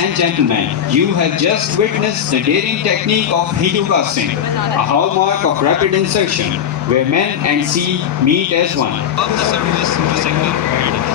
and gentlemen, you have just witnessed the daring technique of Hindu casting, a hallmark of rapid insertion, where men and sea meet as one. Above the surface to signal readiness.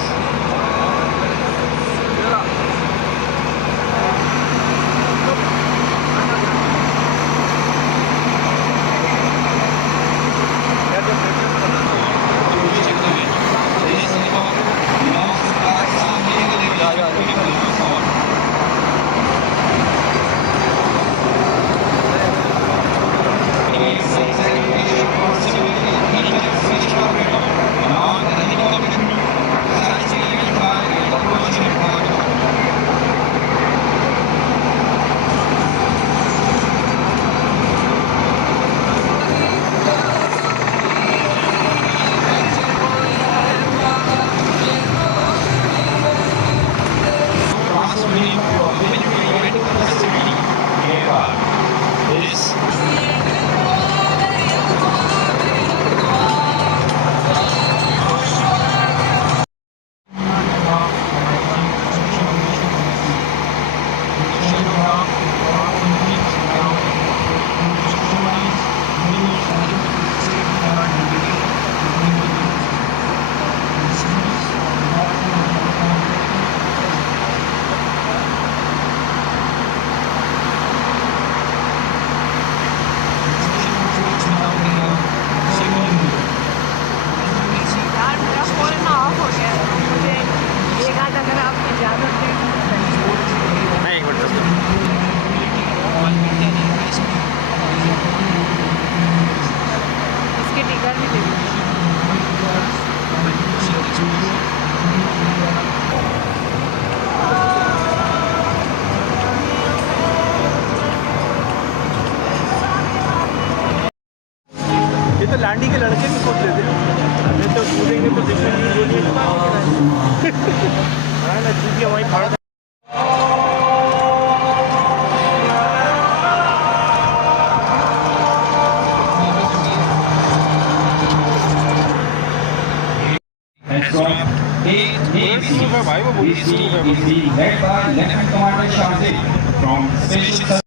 ये तो लांडी के लड़के भी सोच लेते हमें तो कूदेंगे तो दिखेंगे हाँ ना चूतिया वहीं खड़ा Is being led by Lieutenant Commander Shahzad from Special